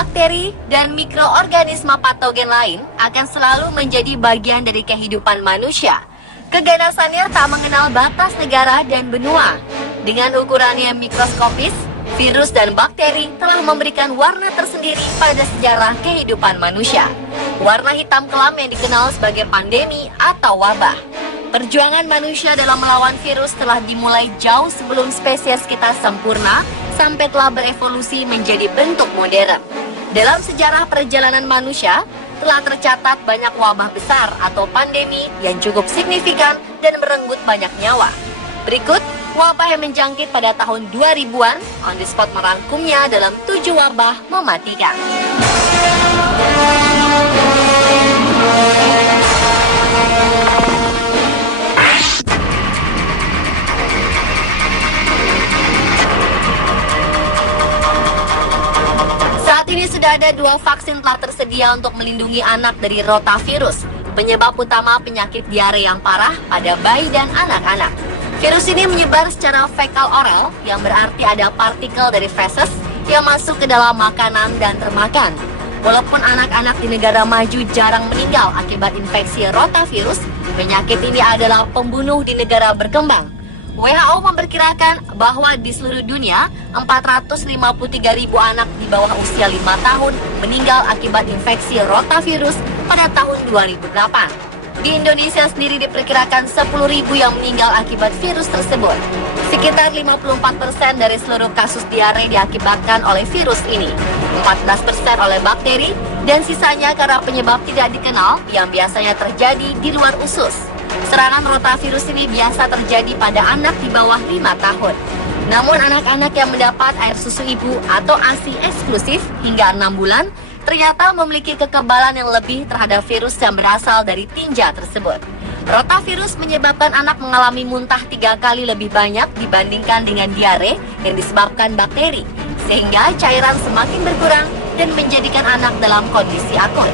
bakteri, dan mikroorganisme patogen lain akan selalu menjadi bagian dari kehidupan manusia. Keganasannya tak mengenal batas negara dan benua. Dengan ukurannya mikroskopis, virus dan bakteri telah memberikan warna tersendiri pada sejarah kehidupan manusia. Warna hitam kelam yang dikenal sebagai pandemi atau wabah. Perjuangan manusia dalam melawan virus telah dimulai jauh sebelum spesies kita sempurna sampai telah berevolusi menjadi bentuk modern. Dalam sejarah perjalanan manusia, telah tercatat banyak wabah besar atau pandemi yang cukup signifikan dan merenggut banyak nyawa. Berikut wabah yang menjangkit pada tahun 2000-an, On The Spot merangkumnya dalam 7 wabah mematikan. Saat ini sudah ada 2 vaksin telah tersedia untuk melindungi anak dari rotavirus, penyebab utama penyakit diare yang parah pada bayi dan anak-anak. Virus ini menyebar secara fekal oral, yang berarti ada partikel dari feses yang masuk ke dalam makanan dan termakan. Walaupun anak-anak di negara maju jarang meninggal akibat infeksi rotavirus, penyakit ini adalah pembunuh di negara berkembang. WHO memperkirakan bahwa di seluruh dunia, 453.000 anak di bawah usia 5 tahun meninggal akibat infeksi rotavirus pada tahun 2008. Di Indonesia sendiri diperkirakan 10.000 yang meninggal akibat virus tersebut. Sekitar 54% dari seluruh kasus diare diakibatkan oleh virus ini, 14% oleh bakteri, dan sisanya karena penyebab tidak dikenal yang biasanya terjadi di luar usus. Serangan rotavirus ini biasa terjadi pada anak di bawah 5 tahun. Namun anak-anak yang mendapat air susu ibu atau ASI eksklusif hingga 6 bulan ternyata memiliki kekebalan yang lebih terhadap virus yang berasal dari tinja tersebut. Rotavirus menyebabkan anak mengalami muntah 3 kali lebih banyak dibandingkan dengan diare yang disebabkan bakteri, sehingga cairan semakin berkurang dan menjadikan anak dalam kondisi akut.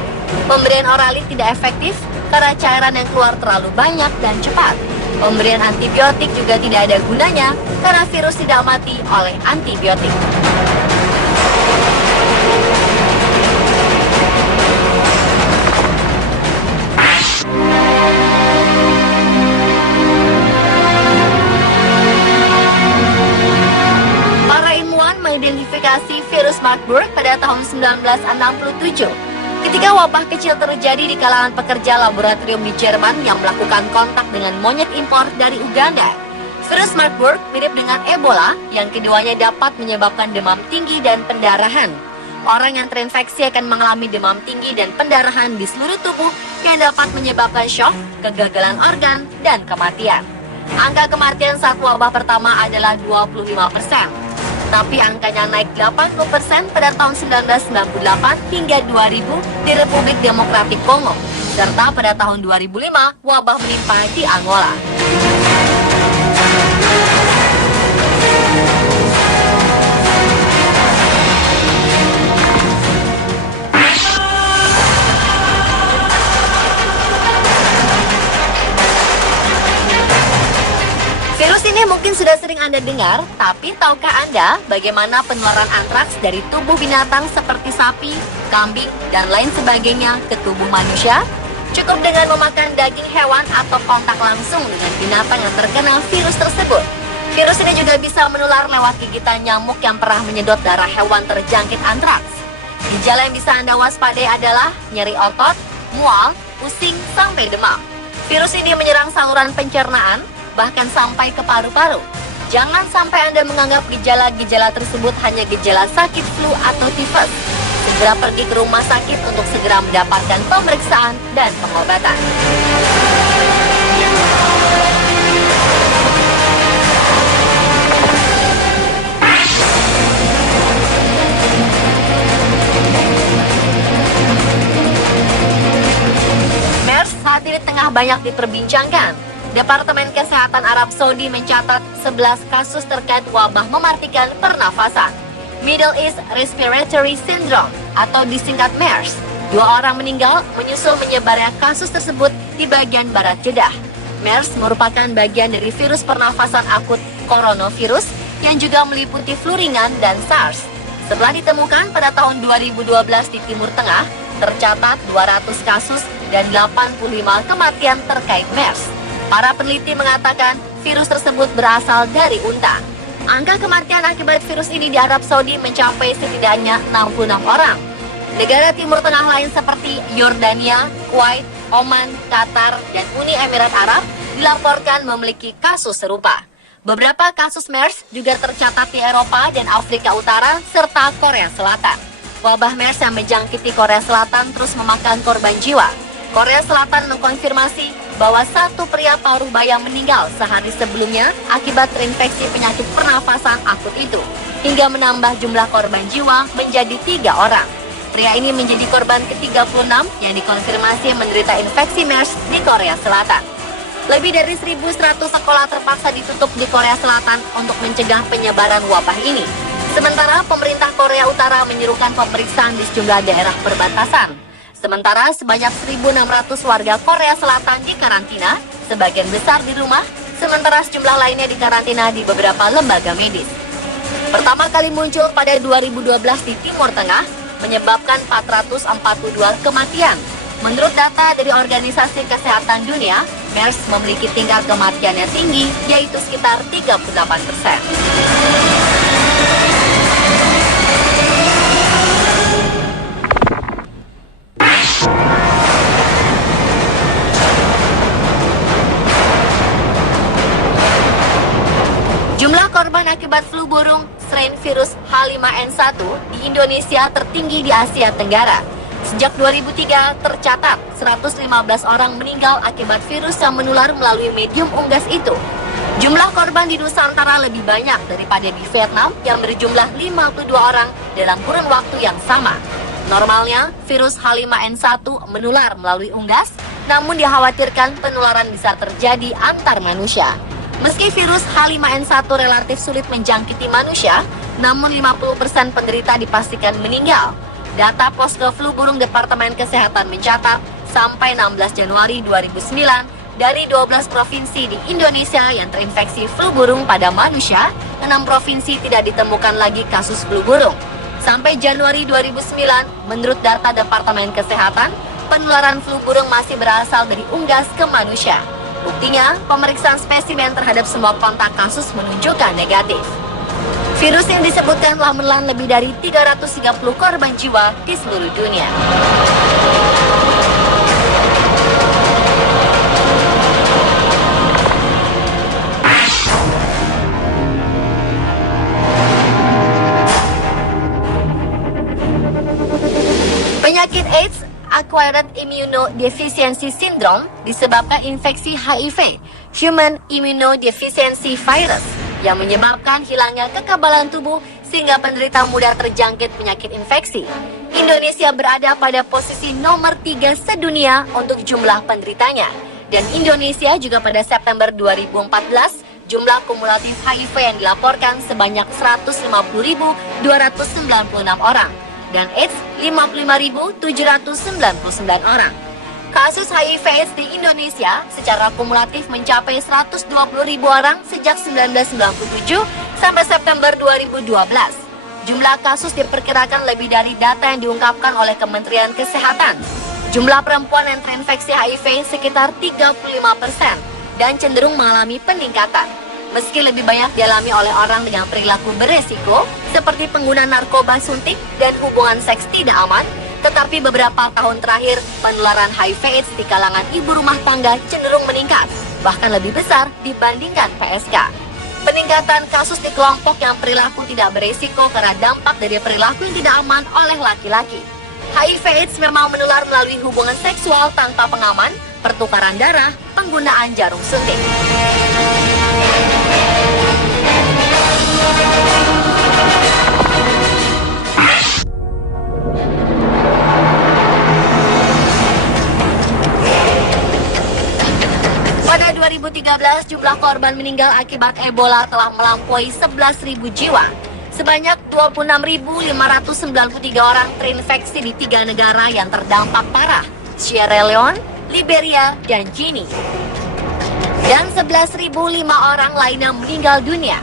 Pemberian oralit tidak efektif karena cairan yang keluar terlalu banyak dan cepat. Pemberian antibiotik juga tidak ada gunanya karena virus tidak mati oleh antibiotik. Para ilmuwan mengidentifikasi virus Marburg pada tahun 1967. Ketika wabah kecil terjadi di kalangan pekerja laboratorium di Jerman yang melakukan kontak dengan monyet impor dari Uganda. Virus Marburg mirip dengan Ebola yang keduanya dapat menyebabkan demam tinggi dan pendarahan. Orang yang terinfeksi akan mengalami demam tinggi dan pendarahan di seluruh tubuh yang dapat menyebabkan syok, kegagalan organ, dan kematian. Angka kematian saat wabah pertama adalah 25%. Tapi angkanya naik 80% pada tahun 1998 hingga 2000 di Republik Demokratik Kongo, serta pada tahun 2005 wabah menimpa di Angola. Virus ini mungkin sudah sering Anda dengar, tapi tahukah Anda bagaimana penularan antraks dari tubuh binatang seperti sapi, kambing, dan lain sebagainya ke tubuh manusia? Cukup dengan memakan daging hewan atau kontak langsung dengan binatang yang terkena virus tersebut. Virus ini juga bisa menular lewat gigitan nyamuk yang pernah menyedot darah hewan terjangkit antraks. Gejala yang bisa Anda waspadai adalah nyeri otot, mual, pusing, sampai demam. Virus ini menyerang saluran pencernaan, bahkan sampai ke paru-paru. Jangan sampai Anda menganggap gejala-gejala tersebut hanya gejala sakit flu atau tifus. Segera pergi ke rumah sakit untuk segera mendapatkan pemeriksaan dan pengobatan. MERS saat ini tengah banyak diperbincangkan. Departemen Kesehatan Arab Saudi mencatat 11 kasus terkait wabah mematikan pernafasan, Middle East Respiratory Syndrome atau disingkat MERS. 2 orang meninggal menyusul menyebarnya kasus tersebut di bagian barat Jeddah. MERS merupakan bagian dari virus pernafasan akut coronavirus yang juga meliputi flu ringan dan SARS. Setelah ditemukan pada tahun 2012 di Timur Tengah, tercatat 200 kasus dan 85 kematian terkait MERS. Para peneliti mengatakan virus tersebut berasal dari unta. Angka kematian akibat virus ini di Arab Saudi mencapai setidaknya 66 orang. Negara Timur Tengah lain seperti Yordania, Kuwait, Oman, Qatar, dan Uni Emirat Arab dilaporkan memiliki kasus serupa. Beberapa kasus MERS juga tercatat di Eropa dan Afrika Utara serta Korea Selatan. Wabah MERS yang menjangkiti Korea Selatan terus memakan korban jiwa. Korea Selatan mengkonfirmasi bahwa satu pria paruh baya meninggal sehari sebelumnya akibat terinfeksi penyakit pernafasan akut itu, hingga menambah jumlah korban jiwa menjadi 3 orang. Pria ini menjadi korban ke-36 yang dikonfirmasi menderita infeksi MERS di Korea Selatan. Lebih dari 1.100 sekolah terpaksa ditutup di Korea Selatan untuk mencegah penyebaran wabah ini. Sementara pemerintah Korea Utara menyerukan pemeriksaan di sejumlah daerah perbatasan. Sementara sebanyak 1.600 warga Korea Selatan dikarantina, sebagian besar di rumah, sementara sejumlah lainnya dikarantina di beberapa lembaga medis. Pertama kali muncul pada 2012 di Timur Tengah, menyebabkan 442 kematian. Menurut data dari Organisasi Kesehatan Dunia, MERS memiliki tingkat kematian yang tinggi, yaitu sekitar 38%. Jumlah korban akibat flu burung strain virus H5N1 di Indonesia tertinggi di Asia Tenggara. Sejak 2003 tercatat 115 orang meninggal akibat virus yang menular melalui medium unggas itu. Jumlah korban di Nusantara lebih banyak daripada di Vietnam yang berjumlah 52 orang dalam kurun waktu yang sama. Normalnya, virus H5N1 menular melalui unggas, namun dikhawatirkan penularan bisa terjadi antar manusia. Meski virus H5N1 relatif sulit menjangkiti manusia, namun 50% penderita dipastikan meninggal. Data Posko Flu Burung Departemen Kesehatan mencatat, sampai 16 Januari 2009, dari 12 provinsi di Indonesia yang terinfeksi flu burung pada manusia, 6 provinsi tidak ditemukan lagi kasus flu burung. Sampai Januari 2009, menurut data Departemen Kesehatan, penularan flu burung masih berasal dari unggas ke manusia. Buktinya, pemeriksaan spesimen terhadap semua kontak kasus menunjukkan negatif. Virus yang disebutkan telah menelan lebih dari 330 korban jiwa di seluruh dunia. Penyakit AIDS, Acquired Immunodeficiency Syndrome, disebabkan infeksi HIV, Human Immunodeficiency Virus, yang menyebabkan hilangnya kekebalan tubuh sehingga penderita mudah terjangkit penyakit infeksi. Indonesia berada pada posisi nomor 3 sedunia untuk jumlah penderitanya. Dan Indonesia juga pada September 2014, jumlah kumulatif HIV yang dilaporkan sebanyak 150.296 orang. Dan AIDS 55.799 orang. Kasus HIV/AIDS di Indonesia secara kumulatif mencapai 120.000 orang sejak 1997 sampai September 2012. Jumlah kasus diperkirakan lebih dari data yang diungkapkan oleh Kementerian Kesehatan. Jumlah perempuan yang terinfeksi HIV sekitar 35% dan cenderung mengalami peningkatan. Meski lebih banyak dialami oleh orang dengan perilaku beresiko seperti pengguna narkoba suntik dan hubungan seks tidak aman, tetapi beberapa tahun terakhir, penularan HIV/AIDS di kalangan ibu rumah tangga cenderung meningkat, bahkan lebih besar dibandingkan PSK. Peningkatan kasus di kelompok yang perilaku tidak beresiko karena dampak dari perilaku yang tidak aman oleh laki-laki. HIV/AIDS memang menular melalui hubungan seksual tanpa pengaman, pertukaran darah, penggunaan jarum suntik. Pada 2013, jumlah korban meninggal akibat Ebola telah melampaui 11.000 jiwa. Sebanyak 26.593 orang terinfeksi di 3 negara yang terdampak parah, Sierra Leone, Liberia, dan Guinea. Dan 11.005 orang lainnya meninggal dunia.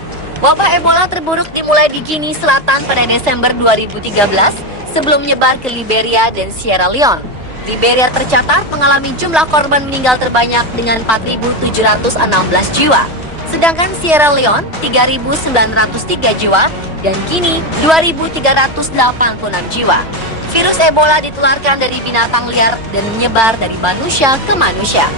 Wabah Ebola terburuk dimulai di Guinea Selatan pada Desember 2013 sebelum menyebar ke Liberia dan Sierra Leone. Liberia tercatat mengalami jumlah korban meninggal terbanyak dengan 4.716 jiwa. Sedangkan Sierra Leone 3.903 jiwa dan Guinea 2.386 jiwa. Virus Ebola ditularkan dari binatang liar dan menyebar dari manusia ke manusia.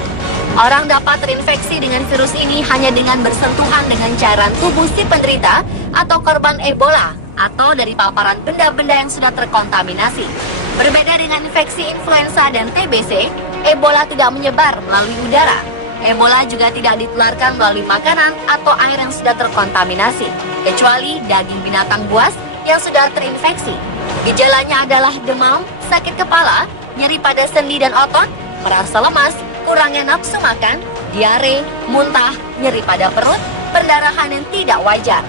Orang dapat terinfeksi dengan virus ini hanya dengan bersentuhan dengan cairan tubuh si penderita atau korban Ebola atau dari paparan benda-benda yang sudah terkontaminasi. Berbeda dengan infeksi influenza dan TBC, Ebola tidak menyebar melalui udara. Ebola juga tidak ditularkan melalui makanan atau air yang sudah terkontaminasi, kecuali daging binatang buas yang sudah terinfeksi. Gejalanya adalah demam, sakit kepala, nyeri pada sendi dan otot, merasa lemas, kurangnya nafsu makan, diare, muntah, nyeri pada perut, perdarahan yang tidak wajar.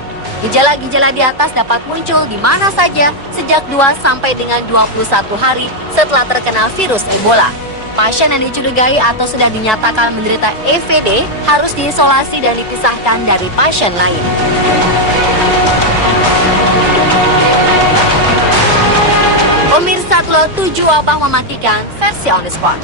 Gejala-gejala di atas dapat muncul di mana saja sejak 2 sampai dengan 21 hari setelah terkena virus Ebola. Pasien yang dicurigai atau sudah dinyatakan menderita EVD harus diisolasi dan dipisahkan dari pasien lain. Pemirsa Telur 7 wabah mematikan versi on the spot.